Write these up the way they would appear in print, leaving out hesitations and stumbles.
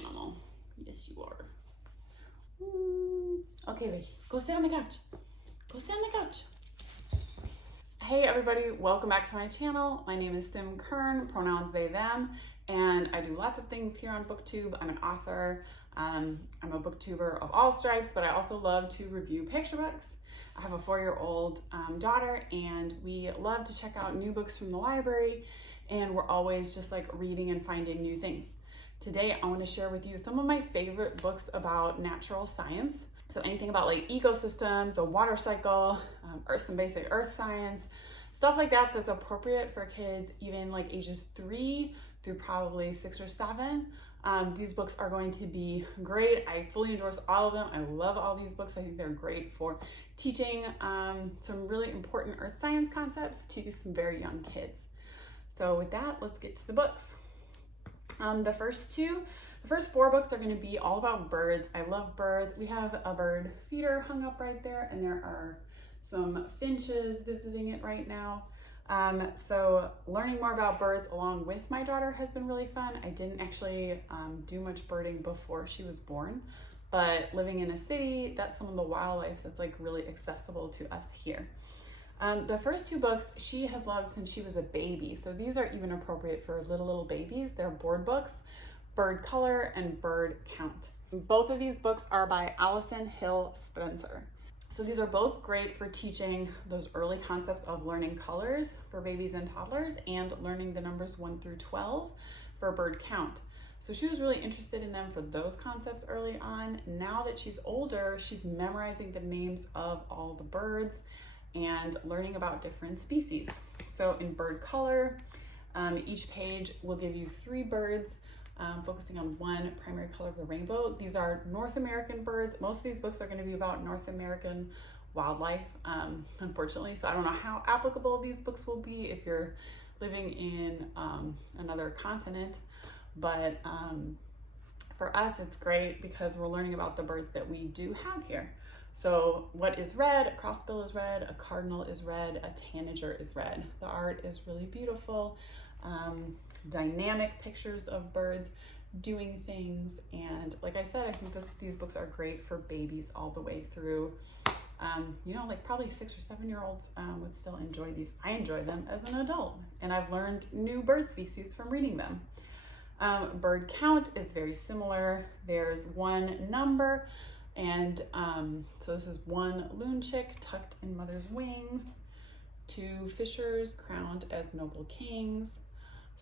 animal. Yes, you are. Okay, Reggie, go sit on the couch. Go sit on the couch. Hey everybody, welcome back to my channel. My name is Sim Kern, pronouns they, them, and I do lots of things here on BookTube. I'm an author. I'm a booktuber of all stripes, but I also love to review picture books. I have a 4-year-old daughter, and we love to check out new books from the library, and we're always just like reading and finding new things. Today, I want to share with you some of my favorite books about natural science. So anything about like ecosystems, the water cycle, some basic earth science, stuff like that that's appropriate for kids even like ages 3 through probably 6 or 7. These books are going to be great. I fully endorse all of them. I love all these books. I think they're great for teaching some really important earth science concepts to some very young kids. So with that, let's get to the books. The first 4 books are going to be all about birds. I love birds. We have a bird feeder hung up right there, and there are some finches visiting it right now. So learning more about birds along with my daughter has been really fun. I didn't actually do much birding before she was born, but living in a city, that's some of the wildlife that's like really accessible to us here. The first 2 books she has loved since she was a baby. So these are even appropriate for little babies. They're board books, Bird Color and Bird Count. Both of these books are by Allison Hill Spencer. So these are both great for teaching those early concepts of learning colors for babies and toddlers and learning the numbers 1 through 12 for bird count. So she was really interested in them for those concepts early on. Now that she's older, she's memorizing the names of all the birds and learning about different species. So in Bird Color, each page will give you 3 birds, focusing on one primary color of the rainbow. These are North American birds. Most of these books are going to be about North American wildlife, unfortunately. So I don't know how applicable these books will be if you're living in another continent. But for us, it's great because we're learning about the birds that we do have here. So what is red? A crossbill is red, a cardinal is red, a tanager is red. The art is really beautiful. Dynamic pictures of birds doing things, and like I said, I think these books are great for babies all the way through. Like probably 6 or 7-year-olds would still enjoy these. I enjoy them as an adult, and I've learned new bird species from reading them. Bird Count is very similar. There's 1 number, and so this is 1 loon chick tucked in mother's wings, 2 fishers crowned as noble kings.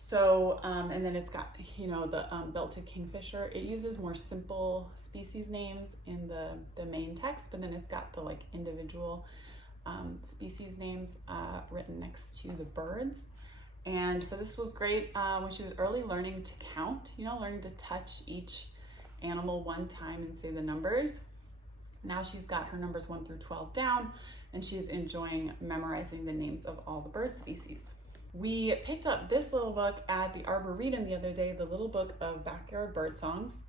So, and then it's got, the belted kingfisher. It uses more simple species names in the main text, but then it's got the like individual species names written next to the birds. And for this was great when she was early learning to count, learning to touch each animal 1 time and say the numbers. Now she's got her numbers 1 through 12 down, and she's enjoying memorizing the names of all the bird species. We picked up this little book at the Arboretum the other day, the Little Book of Backyard Bird Songs.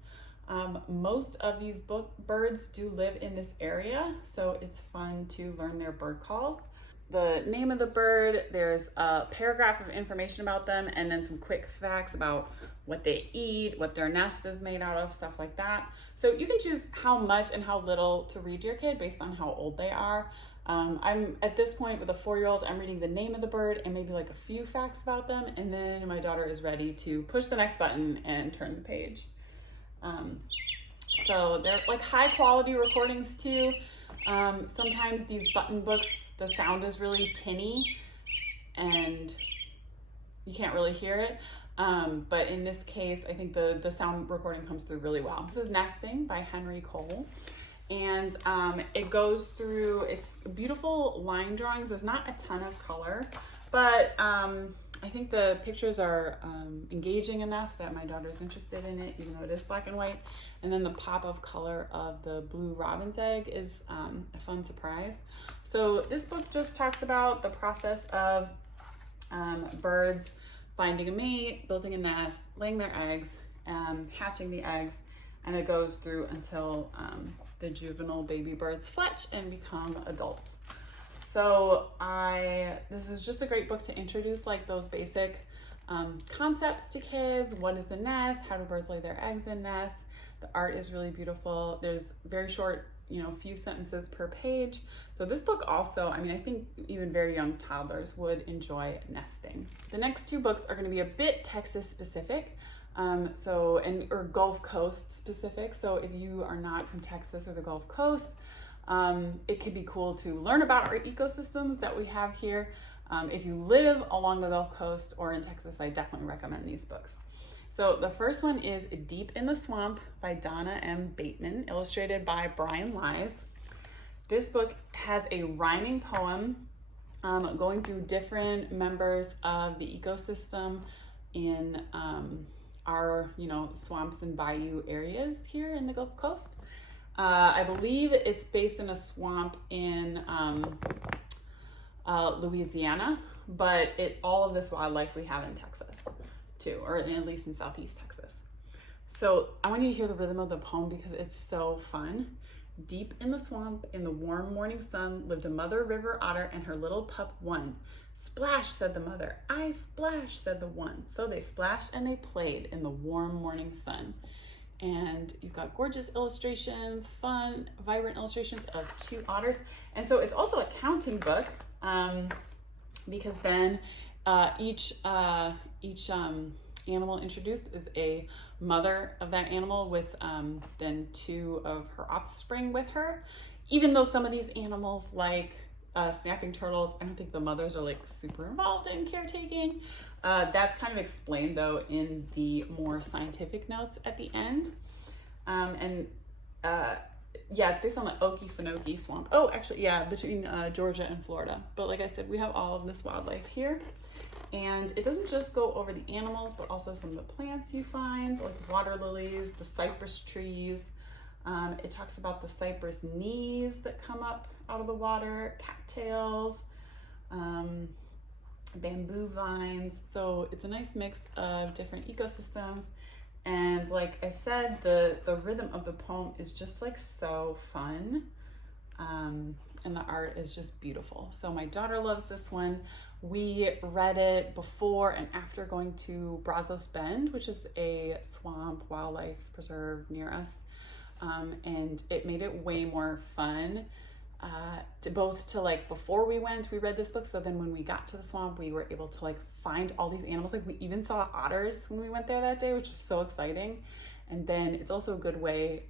Most of these birds do live in this area, so it's fun to learn their bird calls. The name of the bird, there's a paragraph of information about them, and then some quick facts about what they eat, what their nest is made out of, stuff like that. So you can choose how much and how little to read to your kid based on how old they are. I'm at this point with a 4-year-old, I'm reading the name of the bird and maybe like a few facts about them, and then my daughter is ready to push the next button and turn the page. So they're like high quality recordings too. Sometimes these button books, the sound is really tinny and you can't really hear it. But in this case, I think the sound recording comes through really well. This is Nesting by Henry Cole. And it goes through, it's beautiful line drawings. There's not a ton of color, but I think the pictures are engaging enough that my daughter's interested in it, even though it is black and white. And then the pop of color of the blue robin's egg is a fun surprise. So this book just talks about the process of birds finding a mate, building a nest, laying their eggs, hatching the eggs, and it goes through until the juvenile baby birds fletch and become adults. So this is just a great book to introduce like those basic concepts to kids. What is a nest? How do birds lay their eggs in nests? The art is really beautiful. There's very short, few sentences per page. So this book also, I think even very young toddlers would enjoy nesting. The next two books are going to be a bit Texas specific. Or Gulf Coast specific. So if you are not from Texas or the Gulf Coast, it could be cool to learn about our ecosystems that we have here. If you live along the Gulf Coast or in Texas, I definitely recommend these books. So the first one is Deep in the Swamp by Donna M. Bateman, illustrated by Brian Lies. This book has a rhyming poem going through different members of the ecosystem in our, swamps and bayou areas here in the Gulf Coast. I believe it's based in a swamp in Louisiana, but all of this wildlife we have in Texas too, or at least in Southeast Texas. So I want you to hear the rhythm of the poem because it's so fun. Deep in the swamp, in the warm morning sun, lived a mother river otter and her little pup one. Splash, said the mother. I splash, said the one. So they splashed and they played in the warm morning sun. And you've got gorgeous illustrations, fun, vibrant illustrations of two otters. And so it's also a counting book because then each animal introduced is a mother of that animal with then two of her offspring with her. Even though some of these animals like snapping turtles, I don't think the mothers are super involved in caretaking. That's kind of explained though in the more scientific notes at the end. It's based on the Okefenokee Swamp. Oh, actually, yeah, between Georgia and Florida. But like I said, we have all of this wildlife here. And it doesn't just go over the animals, but also some of the plants you find, like water lilies, the cypress trees. It talks about the cypress knees that come up out of the water, cattails, bamboo vines. So it's a nice mix of different ecosystems. And like I said, the rhythm of the poem is just so fun. And the art is just beautiful. So my daughter loves this one. We read it before and after going to Brazos Bend, which is a swamp wildlife preserve near us. And it made it way more fun before we went, we read this book. So then when we got to the swamp, we were able to find all these animals. We even saw otters when we went there that day, which was so exciting. And then it's also a good way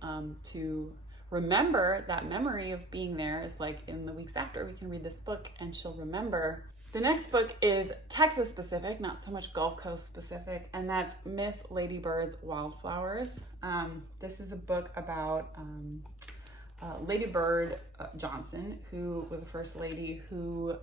to remember that memory of being there is in the weeks after we can read this book and she'll remember. The next book is Texas specific, not so much Gulf Coast specific, and that's Miss Ladybird's Wildflowers. This is a book about Lady Bird Johnson, who was a first lady who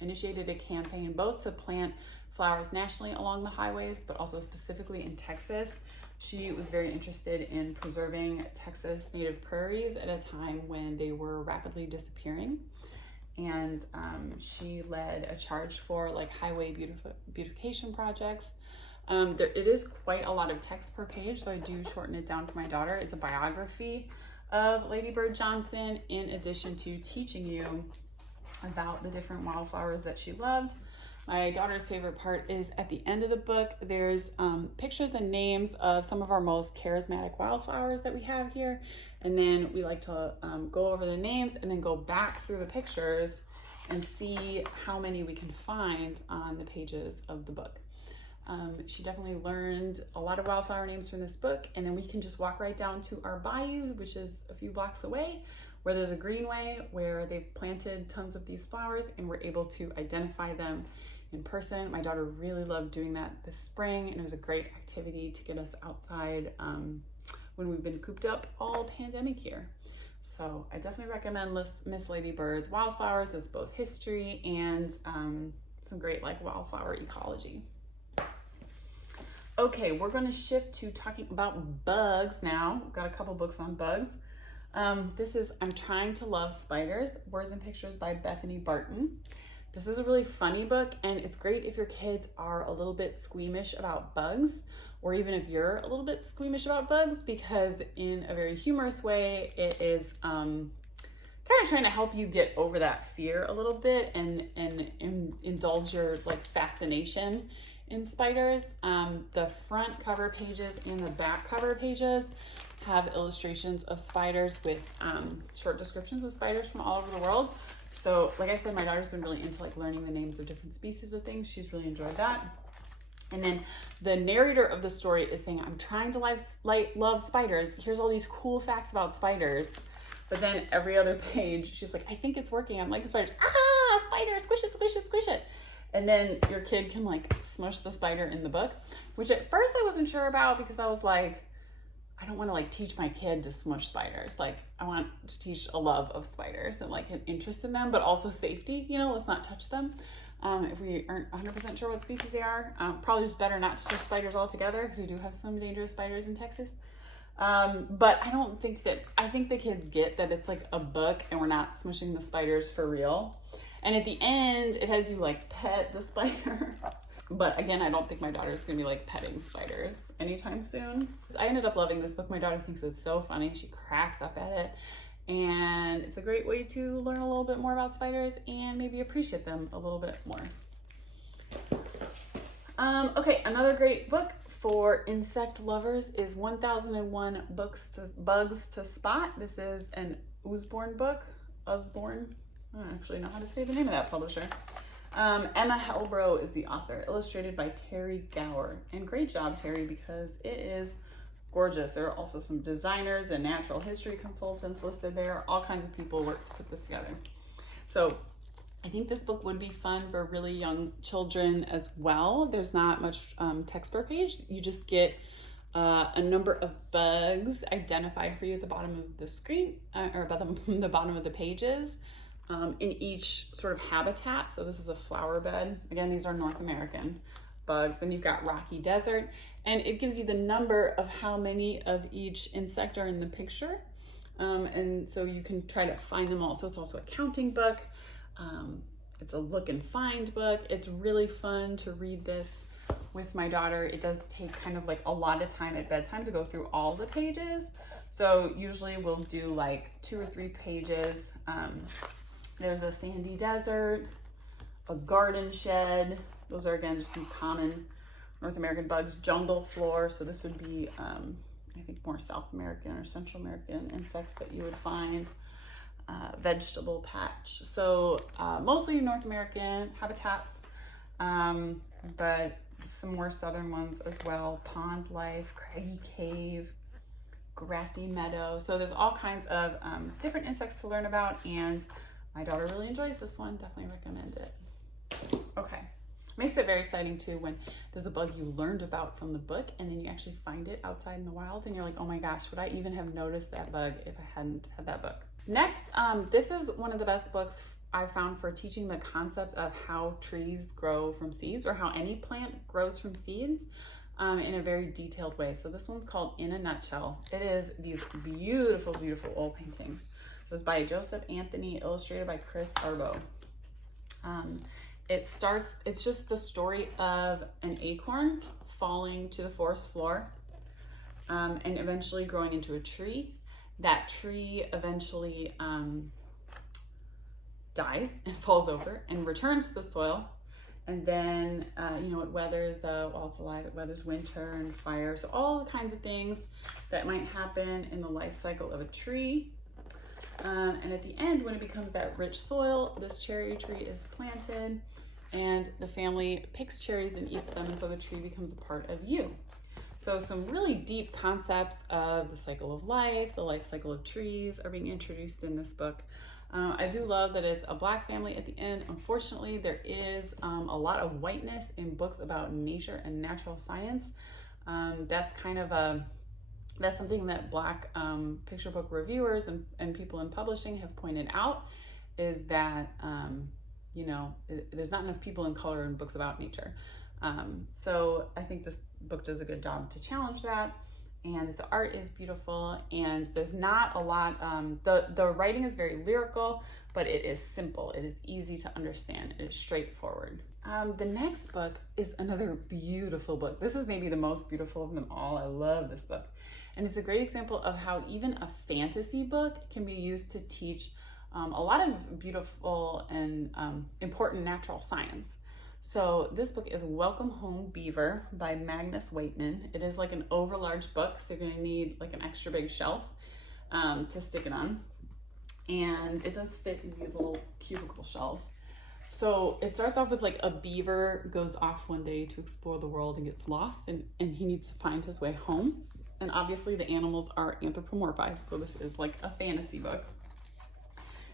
initiated a campaign both to plant flowers nationally along the highways, but also specifically in Texas. She was very interested in preserving Texas native prairies at a time when they were rapidly disappearing. And she led a charge for highway beautification projects. It is quite a lot of text per page, so I do shorten it down for my daughter. It's a biography of Lady Bird Johnson, in addition to teaching you about the different wildflowers that she loved. My daughter's favorite part is at the end of the book, there's pictures and names of some of our most charismatic wildflowers that we have here. And then we like to go over the names and then go back through the pictures and see how many we can find on the pages of the book. She definitely learned a lot of wildflower names from this book, and then we can just walk right down to our bayou, which is a few blocks away, where there's a greenway where they've planted tons of these flowers and we're able to identify them in person. My daughter really loved doing that this spring, and it was a great activity to get us outside when we've been cooped up all pandemic year. So I definitely recommend Miss Ladybird's Wildflowers. It's both history and some great wildflower ecology. Okay, we're going to shift to talking about bugs now. We've got a couple books on bugs. This is I'm Trying to Love Spiders, Words and Pictures by Bethany Barton. This is a really funny book, and it's great if your kids are a little bit squeamish about bugs, or even if you're a little bit squeamish about bugs, because in a very humorous way, it is kind of trying to help you get over that fear a little bit and indulge your fascination in spiders. The front cover pages and the back cover pages have illustrations of spiders with short descriptions of spiders from all over the world. So like I said, my daughter's been really into like learning the names of different species of things. She's really enjoyed that. And then the narrator of the story is saying, I'm trying to love spiders. Here's all these cool facts about spiders. But then every other page, she's like, I think it's working. I'm like the spiders. Ah, spider, squish it, squish it, squish it. And then your kid can like smush the spider in the book, which at first I wasn't sure about because I was like, I don't want to like teach my kid to smush spiders. Like I want to teach a love of spiders and like an interest in them, but also safety, you know, let's not touch them. If we aren't 100% sure what species they are, probably just better not to touch spiders altogether because we do have some dangerous spiders in Texas. But I think the kids get that it's like a book and we're not smushing the spiders for real. And at the end, it has you like pet the spider. But again, I don't think my daughter's gonna be like petting spiders anytime soon. I ended up loving this book. My daughter thinks it's so funny. She cracks up at it. And it's a great way to learn a little bit more about spiders and maybe appreciate them a little bit more. Okay, another great book for insect lovers is 1001 Bugs to Spot. This is an Usborne book. Usborne. I don't actually know how to say the name of that publisher. Emma Helbro is the author, illustrated by Terry Gower. And great job, Terry, because it is gorgeous. There are also some designers and natural history consultants listed there. All kinds of people work to put this together. So I think this book would be fun for really young children as well. There's not much text per page. You just get a number of bugs identified for you at the bottom of the screen, or about the bottom of the pages. In each sort of habitat. So this is a flower bed. Again, these are North American bugs. Then you've got rocky desert, and it gives you the number of how many of each insect are in the picture. And so you can try to find them all. So it's also a counting book. It's a look and find book. It's really fun to read this with my daughter. It does take kind of like a lot of time at bedtime to go through all the pages. So usually we'll do like 2 or 3 pages. There's a sandy desert, a garden shed. Those are, again, just some common North American bugs. Jungle floor. So this would be, I think, more South American or Central American insects that you would find. Vegetable patch. So mostly North American habitats, but some more southern ones as well. Pond life, craggy cave, grassy meadow. So there's all kinds of different insects to learn about, and my daughter really enjoys this one. Definitely recommend it. Okay. Makes it very exciting too when there's a bug you learned about from the book and then you actually find it outside in the wild and you're like, oh my gosh, would I even have noticed that bug if I hadn't had that book? Next, this is one of the best books I found for teaching the concept of how trees grow from seeds, or how any plant grows from seeds, in a very detailed way. So this one's called In a Nutshell. It is these beautiful, beautiful oil paintings. So it's by Joseph Anthony, illustrated by Chris Arbo. It's just the story of an acorn falling to the forest floor, and eventually growing into a tree. That tree eventually dies and falls over and returns to the soil. And then, it weathers, while it's alive, it weathers winter and fire. So all the kinds of things that might happen in the life cycle of a tree. And at the end, when it becomes that rich soil, this cherry tree is planted and the family picks cherries and eats them. And so the tree becomes a part of you. So some really deep concepts of the cycle of life, the life cycle of trees are being introduced in this book. I do love that it's a Black family at the end. Unfortunately, there is a lot of whiteness in books about nature and natural science. That's something that Black picture book reviewers and people in publishing have pointed out, is that, there's not enough people in color in books about nature. So I think this book does a good job to challenge that. And the art is beautiful, and there's not a lot, the writing is very lyrical, but it is simple. It is easy to understand. It is straightforward. The next book is another beautiful book. This is maybe the most beautiful of them all. I love this book. And it's a great example of how even a fantasy book can be used to teach a lot of beautiful and important natural science. So this book is Welcome Home, Beaver by Magnus Waitman. It is like an overlarge book, so you're gonna need like an extra big shelf to stick it on. And it does fit in these little cubicle shelves. So it starts off with like a beaver goes off one day to explore the world and gets lost, and he needs to find his way home. And obviously the animals are anthropomorphized, so this is like a fantasy book.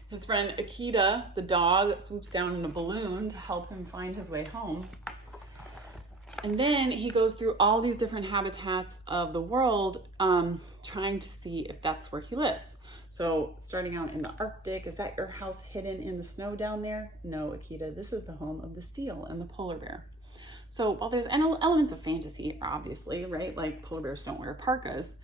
His friend Akita, the dog, swoops down in a balloon to help him find his way home. And then he goes through all these different habitats of the world, trying to see if that's where he lives. So starting out in the Arctic, is that your house hidden in the snow down there? No, Akita, this is the home of the seal and the polar bear. So while there's elements of fantasy, obviously, right? Like polar bears don't wear parkas.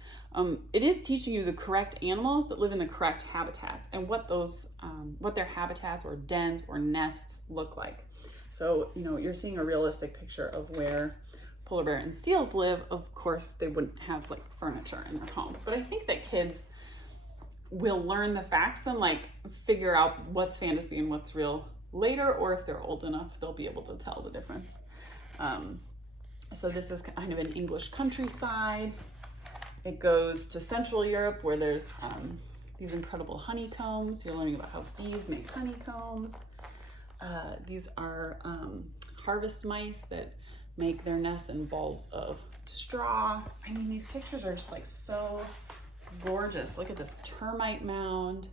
It is teaching you the correct animals that live in the correct habitats and what their habitats or dens or nests look like. So, you're seeing a realistic picture of where polar bear and seals live. Of course, they wouldn't have like furniture in their homes, but I think that kids will learn the facts and like figure out what's fantasy and what's real later, or if they're old enough, they'll be able to tell the difference. So this is kind of an English countryside. It goes to Central Europe where there's these incredible honeycombs. You're learning about how bees make honeycombs. These are harvest mice that make their nests in balls of straw. I mean, these pictures are just like so gorgeous. Look at this termite mound.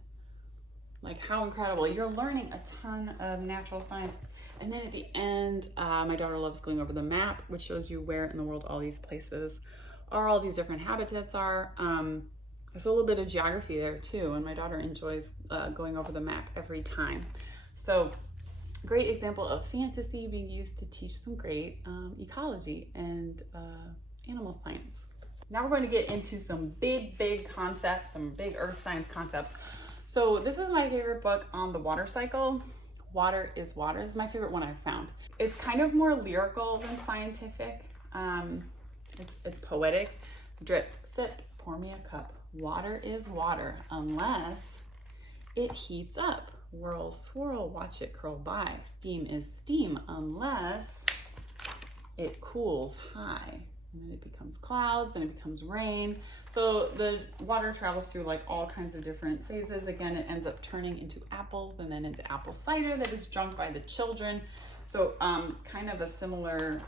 Like, how incredible. You're learning a ton of natural science. And then at the end, my daughter loves going over the map, which shows you where in the world all these places are, all these different habitats are. There's a little bit of geography there too, and my daughter enjoys going over the map every time. So great example of fantasy being used to teach some great ecology and animal science. Now we're going to get into some big concepts, some big earth science concepts. So this is my favorite book on the water cycle. Water is Water. This is my favorite one I've found. It's kind of more lyrical than scientific. It's poetic. Drip, sip, pour me a cup. Water is water unless it heats up. Whirl, swirl, watch it curl by. Steam is steam unless it cools high. And then it becomes clouds, then it becomes rain. So the water travels through like all kinds of different phases. Again, it ends up turning into apples and then into apple cider that is drunk by the children. So kind of a similar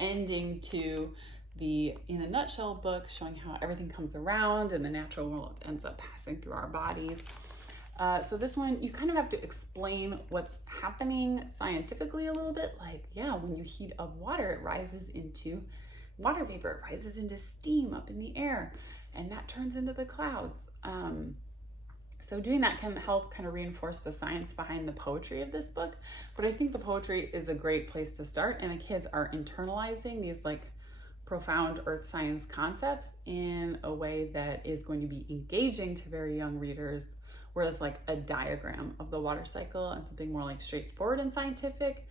ending to the In a Nutshell book, showing how everything comes around and the natural world ends up passing through our bodies. So this one, you kind of have to explain what's happening scientifically a little bit. Like, yeah, when you heat up water, it rises into water vapor, it rises into steam up in the air, and that turns into the clouds. So doing that can help kind of reinforce the science behind the poetry of this book. But I think the poetry is a great place to start, and the kids are internalizing these like profound earth science concepts in a way that is going to be engaging to very young readers, whereas like a diagram of the water cycle and something more like straightforward and scientific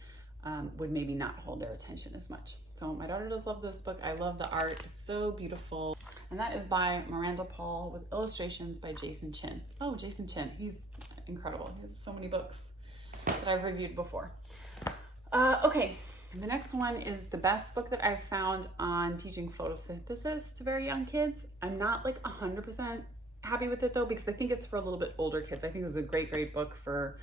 would maybe not hold their attention as much. So my daughter does love this book. I love the art. It's so beautiful. And that is by Miranda Paul with illustrations by Jason Chin. Oh, Jason Chin. He's incredible. He has so many books that I've reviewed before. Okay, the next one is the best book that I've found on teaching photosynthesis to very young kids. I'm not like 100% happy with it though, because I think it's for a little bit older kids. I think it's a great book for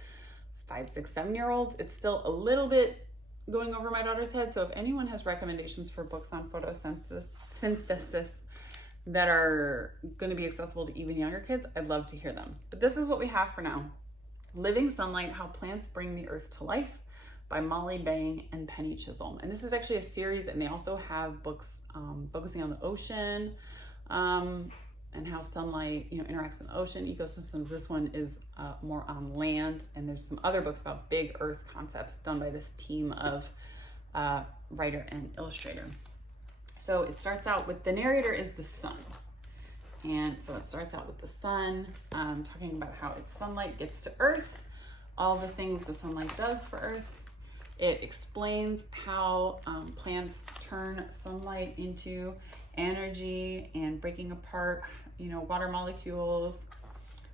5, 6, 7-year-olds. It's still a little bit going over my daughter's head. So if anyone has recommendations for books on photosynthesis that are going to be accessible to even younger kids, I'd love to hear them. But this is what we have for now. Living Sunlight, How Plants Bring the Earth to Life by Molly Bang and Penny Chisholm. And this is actually a series, and they also have books focusing on the ocean, and how sunlight, interacts in the ocean ecosystems. This one is more on land, and there's some other books about big earth concepts done by this team of writer and illustrator. So it starts out with, the narrator is the sun. And so it starts out with the sun, talking about how its sunlight gets to Earth, all the things the sunlight does for Earth. It explains how plants turn sunlight into energy and breaking apart, water molecules,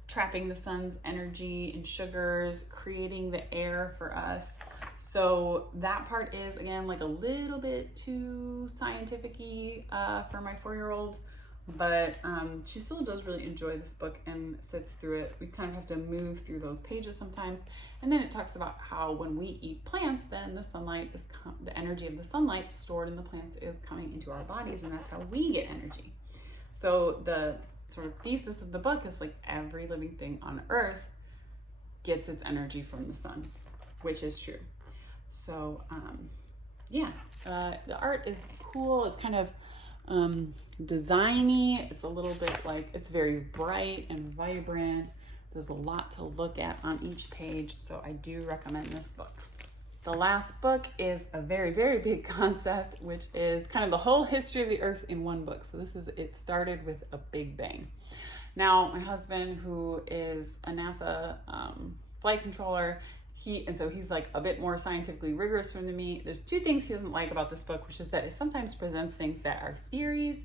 trapping the sun's energy in sugars, creating the air for us. So that part is, again, like a little bit too scientific-y for my 4-year-old, but she still does really enjoy this book and sits through it. We kind of have to move through those pages sometimes. And then it talks about how when we eat plants, then the sunlight is, the energy of the sunlight stored in the plants is coming into our bodies, and that's how we get energy. So the sort of thesis of the book is like every living thing on Earth gets its energy from the sun, which is true. So the art is cool. It's kind of designy. It's a little bit like, it's very bright and vibrant. There's a lot to look at on each page, so I do recommend this book. The last book is a very, very big concept, which is kind of the whole history of the Earth in one book. So it started with a big bang. Now, my husband, who is a NASA flight controller, he's like a bit more scientifically rigorous than me. There's two things he doesn't like about this book, which is that it sometimes presents things that are theories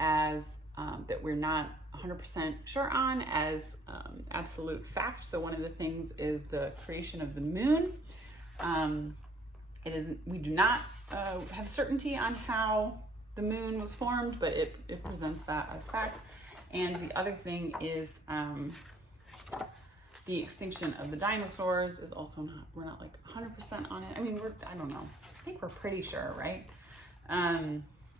as that we're not 100% sure on as absolute fact. So one of the things is the creation of the moon. We do not have certainty on how the moon was formed, but it presents that as fact. And the other thing is the extinction of the dinosaurs is also we're not like 100% on it. I mean, I don't know. I think we're pretty sure, right?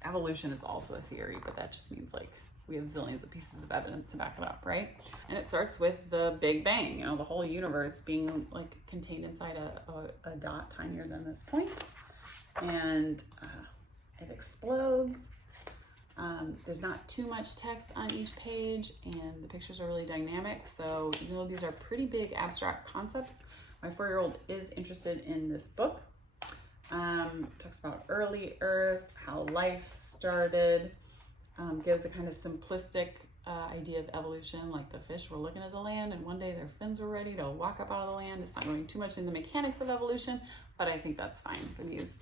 Evolution is also a theory, but that just means like we have zillions of pieces of evidence to back it up, right? And it starts with the Big Bang, the whole universe being like contained inside a dot tinier than this point. And it explodes. There's not too much text on each page, and the pictures are really dynamic. So even though these are pretty big abstract concepts, my 4-year-old is interested in this book. Talks about early Earth, how life started, gives a kind of simplistic idea of evolution, like the fish were looking at the land and one day their fins were ready to walk up out of the land. It's not going too much into the mechanics of evolution, but I think that's fine for these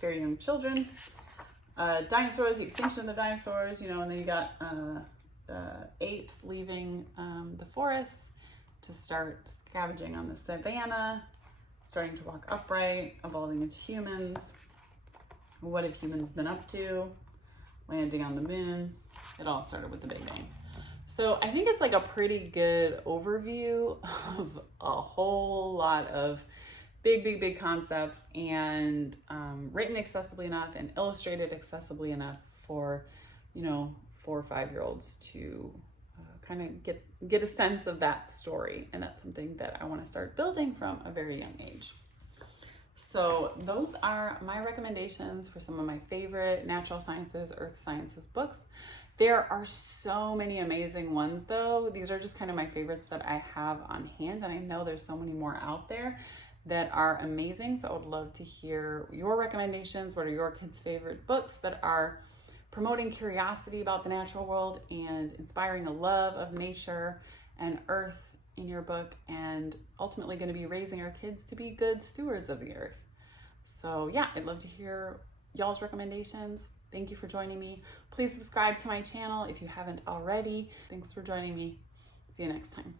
very young children. Dinosaurs, the extinction of the dinosaurs, and then you got apes leaving the forests to start scavenging on the savannah, starting to walk upright, evolving into humans. What have humans been up to? Landing on the moon. It all started with the Big Bang. So I think it's like a pretty good overview of a whole lot of big concepts, and written accessibly enough and illustrated accessibly enough for 4 or 5-year-olds to kind of get a sense of that story. And that's something that I want to start building from a very young age. So those are my recommendations for some of my favorite natural sciences, earth sciences books. There are so many amazing ones though. These are just kind of my favorites that I have on hand, and I know there's so many more out there that are amazing. So I would love to hear your recommendations. What are your kids' favorite books that are promoting curiosity about the natural world and inspiring a love of nature and earth in your book, and ultimately going to be raising our kids to be good stewards of the earth? So yeah, I'd love to hear y'all's recommendations. Thank you for joining me. Please subscribe to my channel if you haven't already. Thanks for joining me. See you next time.